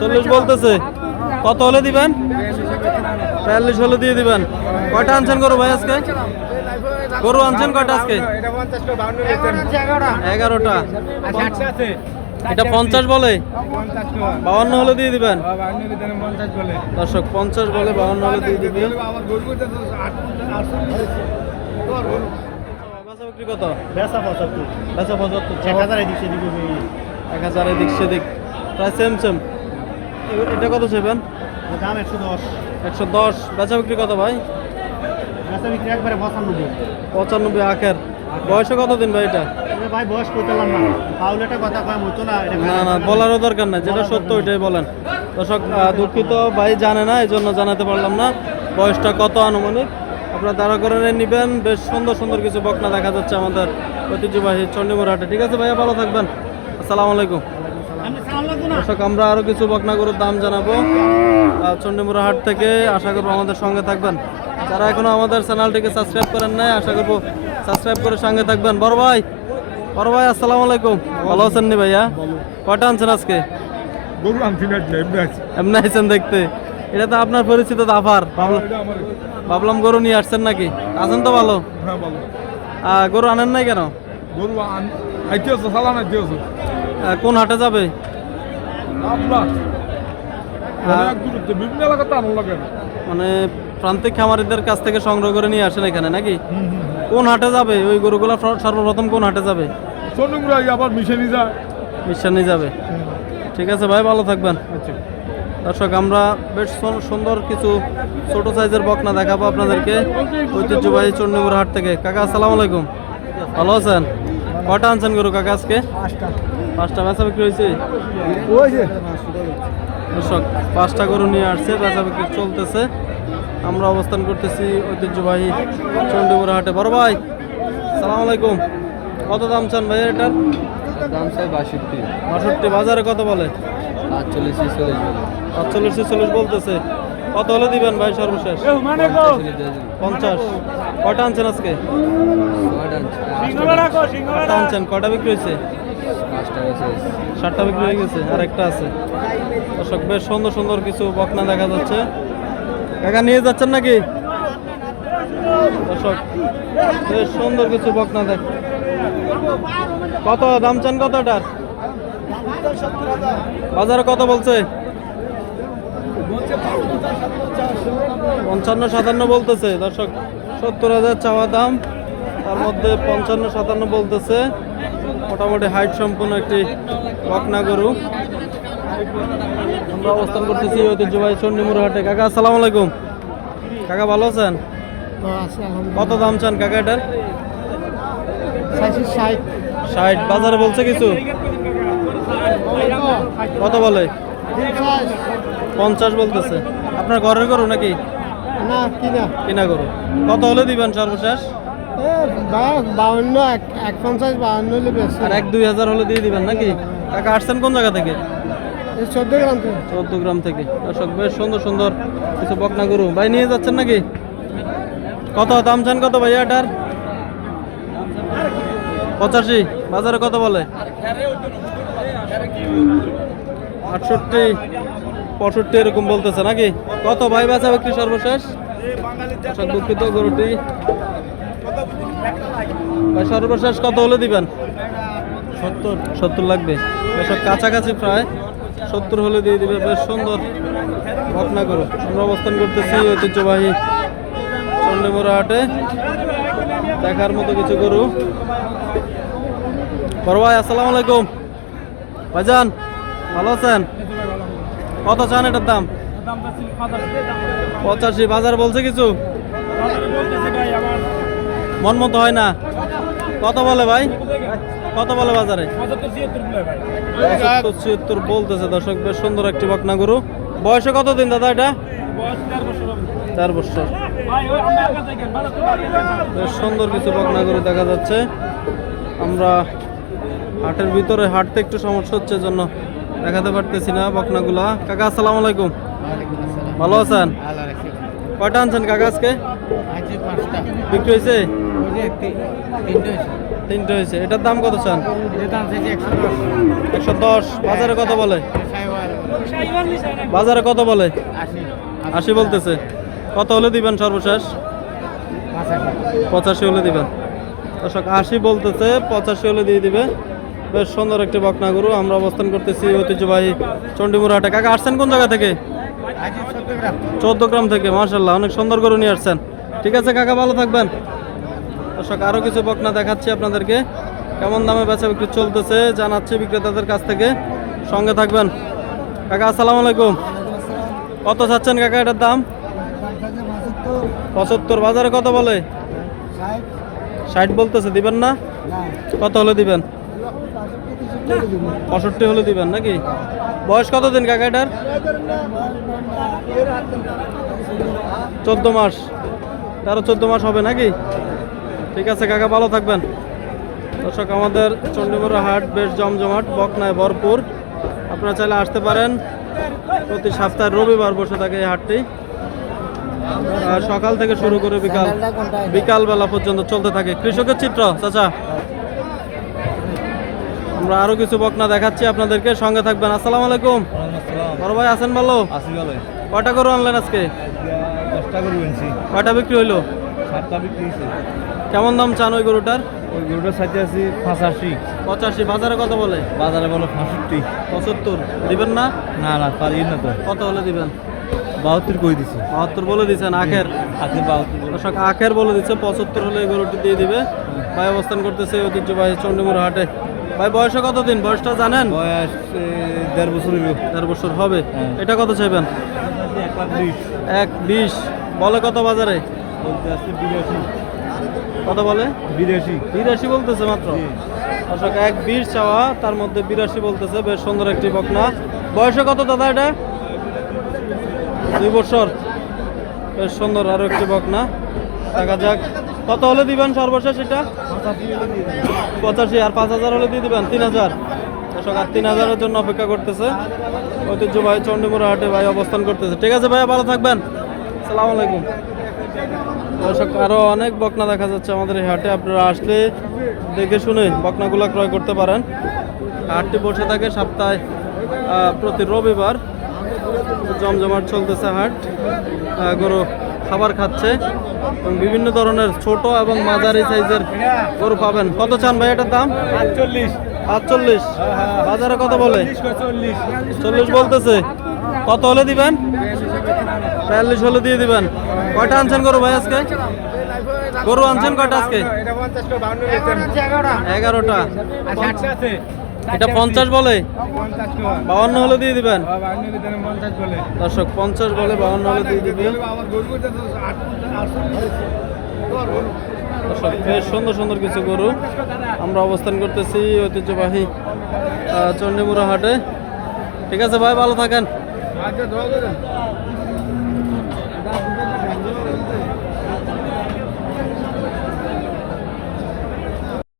চল্লিশ বলতেছে। কত হলে দিবেন? বিয়াল্লিশ হলে দিয়ে দিবেন। কয়টা আনছেন গরু ভাই আজকে? গরু আনছেন কয়টা আজকে? এগারোটা। এটা পঞ্চাশ বলে? বাউন্ন হলে দিয়ে দিবেন? দর্শক পঞ্চাশ বলে বাউন্ন হলে দিয়ে দিবেন। বেচা বিক্রি কত? বেচা পঁচাত্তর। এক হাজার এদিক সেদিক। প্রায় সেম সেম এটা কত সেবেন দাম একশো দশ। একশো দশ। বেচা বিক্রি কত ভাই? বেচা বিক্রি একবারে পঁচানব্বই। পঁচানব্বই আখের বয়সে কত দিন ভাই এটা? ভাই বয়স করতেলাম না। ফাউলেটা কথা কয় মতো না না না বলারও দরকার নাই যেটা সত্য ওইটাই বলেন। দর্শক দুঃখিত ভাই জানে না এই জন্য জানাতে পারলাম না। বয়সটা কত আনুমানিক? আপনারা দাঁড়া করে নেবেন। বেশ সুন্দর সুন্দর কিছু বকনা দেখা যাচ্ছে আমাদের ঐতিহ্যবাহী চণ্ডীমুর হাটে। ঠিক আছে ভাইয়া ভালো থাকবেন। আসসালামু আলাইকুম। দর্শক আমরা আরও কিছু বকনা গরুর দাম জানাব। চণ্ডীমুড়া হাট থেকে আশা করব আমাদের সঙ্গে থাকবেন। যারা এখনও আমাদের চ্যানেলটিকে সাবস্ক্রাইব করেন নাই আশা করব সাবস্ক্রাইব করে সঙ্গে থাকবেন। বড় ভাই বড় ভাই আসসালামু আলাইকুম। ভালো আছেন নি ভাইয়া? কটা আনছেন আজকে? এমনি আছি আছেন দেখতে। এটা তো আপনার পরিচিত দাফার। ভাবলাম আমার ভাবলাম গরু নিয়ে আসছেন নাকি? আছেন তো ভালো। হ্যাঁ গরু আনেন নাই কেন? গরু কোন হাটে যাবে? মানে প্রান্তিক খামারিদের কাছ থেকে সংগ্রহ করে নিয়ে আসেন এখানে নাকি? কোন হাটে যাবে? ওই গরুগুলো সর্বপ্রথম কোন হাটে যাবে? আবার মিশে যায়। মিশানি যাবে। ঠিক আছে ভাই ভালো থাকবেন। আচ্ছা। দর্শক আমরা বেশ সু- সুন্দর কিছু ছোট সাইজের বকনা দেখাবো আপনাদেরকে। ঐতিহ্যবাহী চন্ডীপুর হাট থেকে। কাকা আসসালামু আলাইকুম। ভালো আছেন? কটা আনছেন গরু কাকা আজকে? পাঁচটা বেচা বিক্রি হয়েছে? দর্শক পাঁচটা গরু নিয়ে আসছে বেচা বিক্রি চলতেছে। আমরা অবস্থান করতেছি ঐতিহ্যবাহী চন্ডীপুর হাটে। বড় ভাই সালাম আলাইকুম। কত দাম চান ভাই এটার? দাম চাই বাষট্টি। বাষট্টি বাজারে কত বলে? আটচল্লিশ ছিচল্লিশ আটচল্লিশ ছেচল্লিশ বলতেছে। কত হলে দিবেন ভাই সর্বশেষ? পঞ্চাশ। কটা আনছেন আজকে? আনছেন? কটা বিক্রি হয়েছে? ষাটটা বিক্রি হয়ে গেছে আর একটা আছে। দর্শক, বেশ সুন্দর সুন্দর কিছু বকনা দেখা যাচ্ছে। কাকা, নিয়ে যাচ্ছেন নাকি? দর্শক, বেশ সুন্দর কিছু বকনা দেখ। কত, দাম চান কত এটার? বাজারে কত বলছে? পঞ্চান্ন, সাতান্ন বলতেছে। দর্শক, সত্তর হাজার চাওয়া দাম। তার মধ্যে পঞ্চান্ন, সাতান্ন বলতেছে। মোটামুটি হাইট সম্পন্ন একটি বকনা গরু আমরা অবস্থান করতেছি ঐতিহ্যবাহী চন্ডীমুর হাটে। কাকা আসসালামু আলাইকুম। কাকা ভালো আছেন? কত দাম চান কাকা এটার? ষাট। বাজারে বলছে কিছু? কত বলে? পঞ্চাশ বলতেছে। আপনার ঘরের গরু নাকি? না কিনা। কিনা গরু। কত হলে দিবেন সর্বশেষ? বাউন্ন এক পঞ্চাশ বাউন্ন হলে বেশি। আর এক দুই হাজার হলে দিয়ে দিবেন নাকি? কাকা আসছেন কোন জায়গা থেকে? চোদ্দ গ্রাম থেকে। চৌদ্দ গ্রাম থেকে। দর্শক বেশ সুন্দর সুন্দর কিছু বকনা গরু। ভাই নিয়ে যাচ্ছেন নাকি? কত? দাম চান কত ভাইয়া এটার? পঁচাশি। বাজারে কত বলে? আটষট্টি। পঁয়ষট্টি এরকম বলতেছে নাকি? কত ভাই বেচা বিক্রি সর্বশেষ? দুঃখিত গরুটি। ভাই সর্বশেষ কত হলে দিবেন? সত্তর। সত্তর লাগবে। এসব কাছাকাছি প্রায় সত্তর হলে দিয়ে দিবে। বেশ সুন্দর ঘটনা করো আমরা অবস্থান করতেছি ঐতিহ্যবাহী চন্ডীমোড়া হাটে। দেখার মতো কিছু গরু। বড় ভাই, আসসালামু আলাইকুম। ভাইজান, ভালো আছেন? কত চান এটার দাম? পঁচাশি। বাজার বলছে কিছু? মন মতো হয় না। কত বলে ভাই? কত বলে বাজারে? পঁচাত্তর ছিয়াত্তর বলতেছে দর্শক বেশ সুন্দর একটি বকনা গরু। বয়সে কতদিন দাদা এটা? চার বছর। বেশ সুন্দর কিছু বকনা গরু দেখা যাচ্ছে। আমরা হাটের ভিতরে হাঁটতে একটু সমস্যা হচ্ছে জন্য দেখাতে পারতেছি না বকনাগুলা। কাকা আসসালামু আলাইকুম। ভালো আছেন? কয়টা আনছেন কাকা আজকে? বিক্রি হয়েছে? তিনটে হয়েছে। এটার দাম কত চান? একশো দশ। বাজারে কত বলে? বাজারে কত বলে? আশি। বলতেছে। কত হলে দিবেন সর্বশেষ? পঁচাশি হলে দিবেন। দর্শক আশি বলতেছে পঁচাশি হলে দিয়ে দিবে। বেশ সুন্দর একটি বকনা গরু। আমরা অবস্থান করতেছি ঐতিহ্যবাহী চণ্ডীমুড়া হাটে। কাকা আসছেন কোন জায়গা থেকে? চৌদ্দ গ্রাম থেকে মার্শাল্লাহ অনেক সুন্দর গরু নিয়ে আসছেন। ঠিক আছে কাকা ভালো থাকবেন। দর্শক আরও কিছু বকনা দেখাচ্ছি আপনাদেরকে। কেমন দামে বেচা বিক্রি চলতেছে জানাচ্ছি বিক্রেতাদের কাছ থেকে। সঙ্গে থাকবেন। কাকা, আসসালামু আলাইকুম। কত চাচ্ছেন কাকা এটার দাম? পঁচাত্তর। বাজারে কত বলে? ষাট বলতেছে, দিবেন না? কত হলে দিবেন? পঁয়ষট্টি হলে দিবেন নাকি? বয়স কত দিন কাকা এটার? চোদ্দ মাস। তেরো চোদ্দ মাস হবে নাকি? ঠিক আছে কাকা ভালো থাকবেন। দর্শক আমাদের চণ্ডীমুড়া হাট বেশ জমজমাট বকনায় ভরপুর। আপনারা চাইলে আসতে পারেন। প্রতি সপ্তাহের রবিবার বসে থাকে এই হাটটি। সকাল থেকে শুরু করে বিকাল বিকাল বেলা পর্যন্ত চলতে থাকে। কৃষকের চিত্র চাচা। আমরা আরও কিছু বকনা দেখাচ্ছি আপনাদেরকে। সঙ্গে থাকবেন। আসসালামু আলাইকুম। বড় ভাই আছেন ভালো? কয়টা করে আনলেন আজকে? কয়টা বিক্রি হইল? সাতটা বিক্রি হয়েছে কেমন দাম চান ওই গরুটার? ওই গরুটার সাথে আছি পঁচাশি। পঁচাশি বাজারে কত বলে? বাজারে বলো পঁয়ষট্টি। পঁচাত্তর দিবেন না? না না পারি না তো। কত হলে দিবেন? বাহাত্তর কই দিছি? বাহাত্তর বলে দিচ্ছেন আখের? আপনি বাহাত্তর আখের বলে দিচ্ছে পঁচাত্তর হলে গরুটি দিয়ে দিবে। ভাই অবস্থান করতেছে ঐতিহ্যবাহী চণ্ডীমুড়া হাটে। ভাই বয়সে কত দিন বয়সটা জানেন? বয়স দেড় বছর দেড় বছর হবে। হ্যাঁ। এটা কত চাইবেন? এক বিশ। বলে কত বাজারে? বলতে আছে বিরাশি। কত বলে? বিরাশি বিরাশি বলতেছে মাত্র? দর্শক এক বিশ চাওয়া তার মধ্যে বিরাশি বলতেছে বেশ সুন্দর একটি বকনা। বয়সে কত দাদা এটা? দুই বছর। বেশ সুন্দর আরও একটি বকনা। দেখা যাক। কত হলে দিবেন সর্বশেষ এটা? পঁচাশি আর পাঁচ হাজার হলে দিয়ে দিবেন? তিন হাজার। দর্শক আর তিন হাজারের জন্য অপেক্ষা করতেছে। ঐতিহ্যবাহী চণ্ডীমুড়া হাটে ভাই অবস্থান করতেছে। ঠিক আছে ভাইয়া ভালো থাকবেন। সালাম আলাইকুম। দর্শক আরও অনেক বকনা দেখা যাচ্ছে আমাদের এই হাটে। আপনারা আসলে দেখে শুনে বকনাগুলো ক্রয় করতে পারেন। হাটটি বসে থাকে সপ্তাহে প্রতি রবিবার। জমজমাট চলতেছে হাট। গরু খাবার খাচ্ছে। এবং বিভিন্ন ধরনের ছোট এবং মাঝারি সাইজের গরু পাবেন। কত চান ভাই এটার দাম? আটচল্লিশ আটচল্লিশ বাজারে কত বলে? চল্লিশ বলতেছে। কত হলে দিবেন? বিয়াল্লিশ হলে দিয়ে দিবেন। কয়টা আনছেন গরু ভাই আজকে? গরু আনছেন কয়টা আজকে? এগারোটা। এটা পঞ্চাশ বলে? বাউন্ন হলে দিয়ে দিবেন? দর্শক, পঞ্চাশ বলে বাউন্ন হলে দিয়ে দিবেন দর্শক, বেশ সুন্দর সুন্দর কিছু গরু আমরা অবস্থান করতেছি ঐতিহ্যবাহী চণ্ডীমুড়া হাটে। ঠিক আছে ভাই, ভালো থাকেন।